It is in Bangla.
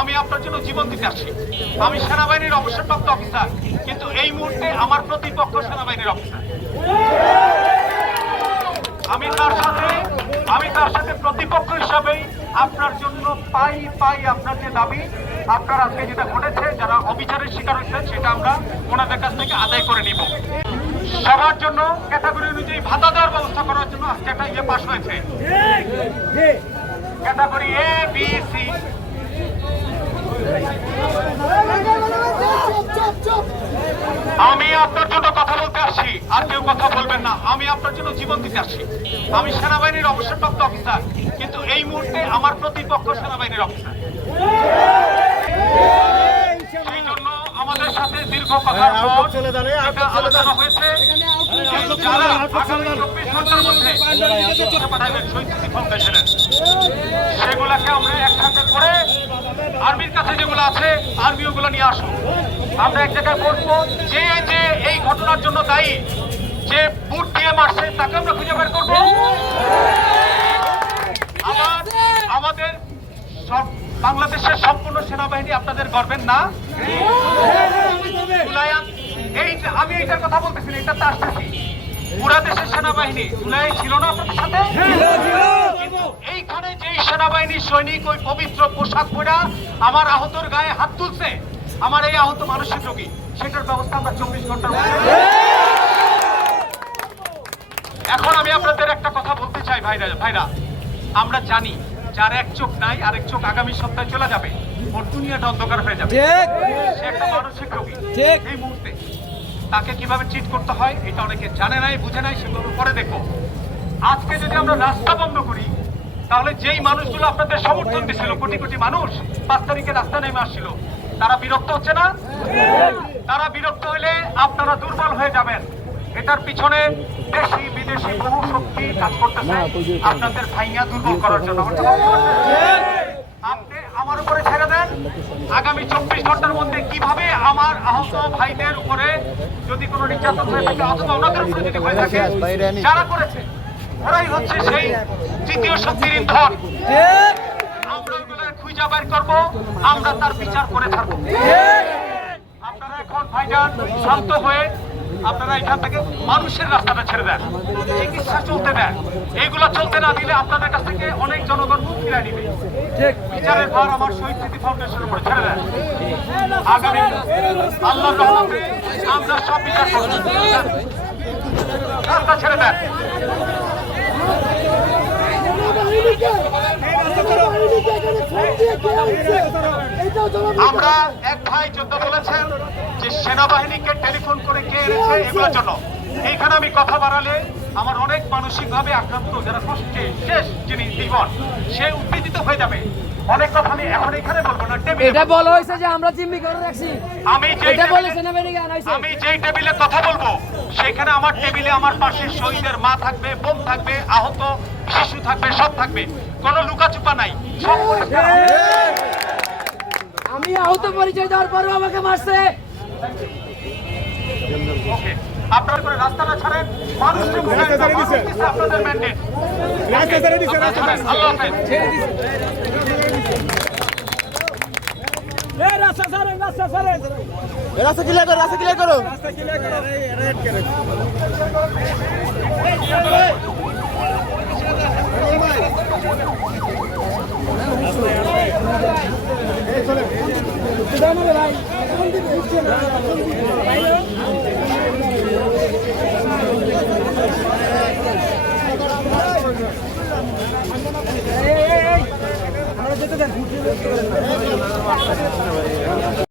আমি আপনার জন্য জীবন দিতে আসছি। আমি সেনাবাহিনীর অবসরপ্রাপ্ত অফিসার, কিন্তু এই মুহূর্তে আমার প্রতিপক্ষ সেনাবাহিনীর অফিসার। আমি তার সাথে, আমি তার সাথে প্রতিপক্ষ হিসাবেই আপনার জন্য পাই পাই আপনার যে দাবি, আপনার আজকে যেটা ঘটেছে, যারা অবিচারের শিকার হয়েছে, সেটা আমরা ওনাদের কাছ থেকে আদায় করে নিব। সবার জন্য, ক্যাটাগরি অনুযায়ী ভাতা দেওয়ার ব্যবস্থা করার জন্য আজকে একটা ইয়ে পাশ হয়েছে। ক্যাটাগরি এ বি সি আমি আপনার জন্য কথা বলতে আসছি আর কেউ কথা বলবেন না। আমি আপনার জন্য জীবন দিতে আসছি আমি সেনাবাহিনীর অবসরপ্রাপ্ত অফিসার কিন্তু এই মুহূর্তে আমার প্রতিপক্ষ সেনাবাহিনীর অফিসার। সেই জন্য আমাদের সাথে দীর্ঘ কথার পর যেটা আলোচনা হয়েছে। যারা আগামী চব্বিশ ঘণ্টার মধ্যে পাঠাবেন শহীদ স্মৃতি ফাউন্ডেশনের সেগুলাকে আমরা একসাথে করে যেগুলো আছে আর্মি ওগুলো নিয়ে আসুন আমরা এক জায়গায় বসবো যে যে এই ঘটনার জন্য দায়ী যে বুট দিয়ে মারছে তাকে আমরা খুঁজে বের করব। আবার আমাদের সব বাংলাদেশের সম্পূর্ণ সেনাবাহিনী আপনাদের গর্বের না। জুলাইয়া এই আমি এইটার কথা বলতেছি না, এটাতে আসতেছি পুরা দেশের সেনাবাহিনী জুলাই ছিল না আপনাদের সাথে? এইখানে যেই সেনাবাহিনী সৈনিক ওই পবিত্র পোশাক পরা আমার আহতর গায়ে হাত তুলছে আমার এই আহত মানসিক রোগী সেটার ব্যবস্থা আমরা চব্বিশ ঘণ্টার মধ্যে এখন আমি আপনাদের একটা কথা বলতে চাই ভাইরা ভাইরা। আমরা জানি যার এক চোখ নাই আরেক চোখ আগামী সপ্তাহে চলে যাবে। ওর দুনিয়াটা অন্ধকার হয়ে যাবে। সে একটা মানসিক রোগী। এই মুহূর্তে তাকে কীভাবে ট্রিট করতে হয়, এটা অনেকে জানে নাই, বুঝে নাই, সেগুলো পরে দেখো আজকে যদি আমরা রাস্তা বন্ধ করি, তাহলে যেই মানুষগুলো আপনাদের সমর্থন দিছিল, কোটি কোটি মানুষ, পাঁচ তারিখে রাস্তা নেমে আসছিল, তারা বিরক্ত হচ্ছে না? তারা বিরক্ত হলে আপনারা দুর্বল হয়ে যাবেন। এটার পিছনে দেশি, বিদেশি বহু শক্তি কাজ করতেছে। আপনাদের ভাইয়া দুর্বল করার জন্য আমার কথা বুঝতে পারছেন? আপনি আমার উপরে ছেড়ে দেন আগামী চব্বিশ ঘণ্টার মধ্যে কীভাবে আমার আহত ভাইদের উপরে যদি কোনো নির্যাতন হয়ে থাকে অথবা ওনাদের উপরে যদি হয়ে থাকে, যারা করেছে, ওরাই হচ্ছে সেই তৃতীয় শক্তির ইন্ধন। আমরা ওগুলোর খুঁজা বের করব, আমরা তার বিচার করে থাকব। আপনারা এখন ভাইজান শান্ত হয়ে আপনারা এখান থেকে মানুষের রাস্তাটা ছেড়ে দেন। চিকিৎসা চলতে দেন। এইগুলো চলতে না দিলে আপনাদের কাছ থেকে অনেক জনগণ মুখ ফিরায় নিবে। বিচারের ভার আমার শহীদ স্মৃতি ফাউন্ডেশনের উপরে ছেড়ে দেন। আগামী আল্লাহর রহমতে আমরা সব বিচার রাস্তা ছেড়ে দেন। আমরা এক ভাই যোদ্ধা বলেছেন যে সেনাবাহিনীকে টেলিফোন করে কে এগুলোর জন্য। এইখানে আমি কথা বাড়ালে আমার অনেক মানসিক ভাবে আক্রান্ত যারা কষ্টে শেষ যিনি জীবন সে উত্তেজিত হয়ে যাবে। অনেক কথা আমি এখন এখানে বলব না টেবিলে এটা বলা হয়েছে যে আমরা জিম্মি করে রাখছি। আমি যেই টেবিলে কথা বলব সেখানে আমার টেবিলে আমার পাশে শহীদের মা থাকবে বোন থাকবে আহত শিশু থাকবে সব থাকবে। কোনো লুকাচুপা নাই সব আমি আহত পরিচয় দেওয়ার পরও আমাকে মারছে। আপনার করে রাস্তাটা ছাড়েন মানুষকে বুঝাই রাস্তা ছেড়ে দিছে। রাস্তা আপনাদের ম্যান্ডেট রাস্তা ছেড়ে দিছে, আপনারা রাস্তা ছাড়েন। আল্লাহ করো রাস্তা ক্লিয়ার করো। রাস্তা ক্লিয়ার করো। ভাই।